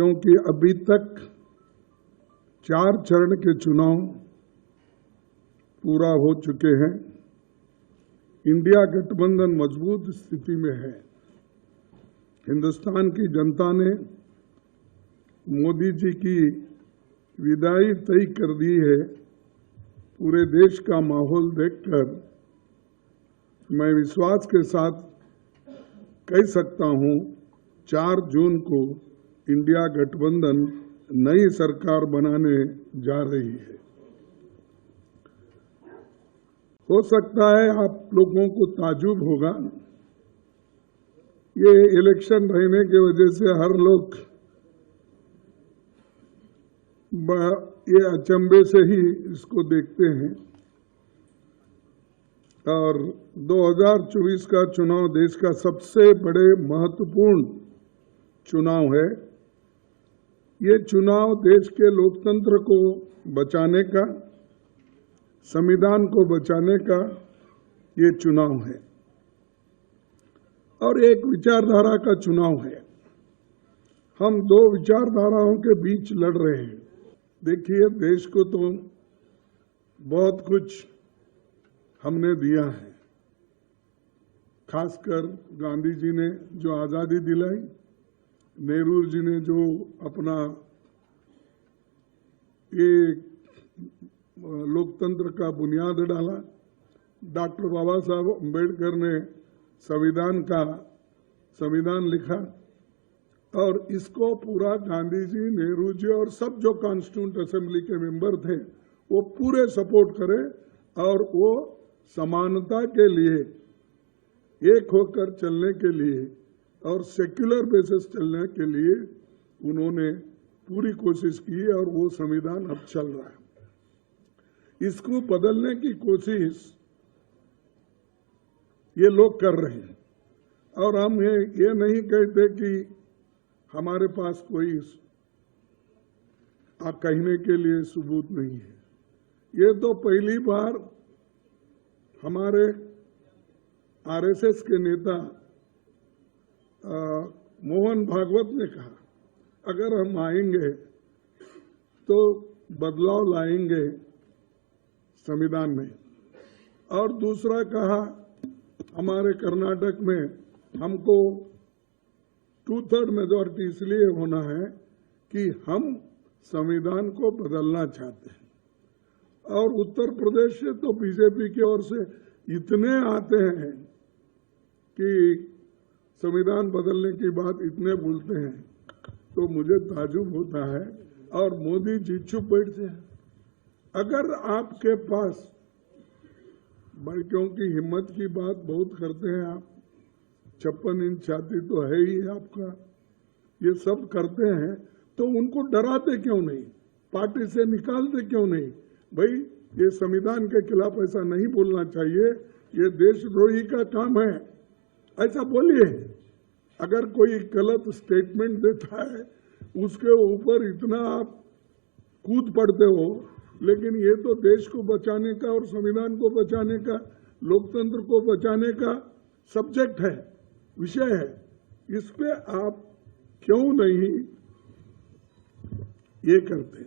क्योंकि अभी तक 4 चरण के चुनाव पूरा हो चुके हैं। इंडिया गठबंधन मजबूत स्थिति में है। हिंदुस्तान की जनता ने मोदी जी की विदाई तय कर दी है। पूरे देश का माहौल देखकर मैं विश्वास के साथ कह सकता हूं 4 जून को इंडिया गठबंधन नई सरकार बनाने जा रही है। हो सकता है आप लोगों को ताज्जुब होगा, ये इलेक्शन रहने की वजह से हर लोग ये अचंभे से ही इसको देखते हैं। और 2024 का चुनाव देश का सबसे बड़े महत्वपूर्ण चुनाव है। ये चुनाव देश के लोकतंत्र को बचाने का, संविधान को बचाने का ये चुनाव है और एक विचारधारा का चुनाव है। हम 2 विचारधाराओं के बीच लड़ रहे हैं। देखिए, देश को तो बहुत कुछ हमने दिया है, खासकर गांधी जी ने जो आज़ादी दिलाई, नेहरू जी ने जो अपना ये लोकतंत्र का बुनियाद डाला, डॉक्टर बाबा साहब अम्बेडकर ने संविधान लिखा और इसको पूरा गांधी जी, नेहरू जी और सब जो कॉन्स्टिट्यूंट असेंबली के मेंबर थे वो पूरे सपोर्ट करें और वो समानता के लिए, एक होकर चलने के लिए और सेक्युलर बेसिस चलने के लिए उन्होंने पूरी कोशिश की और वो संविधान अब चल रहा है। इसको बदलने की कोशिश ये लोग कर रहे हैं और हम ये नहीं कहते कि हमारे पास कोई कहने के लिए सबूत नहीं है। ये तो पहली बार हमारे आरएसएस के नेता मोहन भागवत ने कहा, अगर हम आएंगे तो बदलाव लाएंगे संविधान में। और दूसरा कहा, हमारे कर्नाटक में हमको 2/3 मेजॉरिटी इसलिए होना है कि हम संविधान को बदलना चाहते हैं। और उत्तर प्रदेश से तो बीजेपी की ओर से इतने आते हैं कि संविधान बदलने की बात इतने बोलते हैं, तो मुझे ताज्जुब होता है और मोदी जी चुप बैठते हैं। अगर आपके पास, भाई क्योंकि हिम्मत की बात बहुत करते हैं आप, 56 इंच छाती तो है ही आपका, ये सब करते हैं, तो उनको डराते क्यों नहीं, पार्टी से निकालते क्यों नहीं? भाई ये संविधान के खिलाफ ऐसा नहीं बोलना चाहिए, ये देशद्रोही का काम है, ऐसा बोलिए। अगर कोई गलत स्टेटमेंट देता है उसके ऊपर इतना आप कूद पड़ते हो, लेकिन ये तो देश को बचाने का और संविधान को बचाने का, लोकतंत्र को बचाने का सब्जेक्ट है, विषय है। इस पे आप क्यों नहीं ये करते?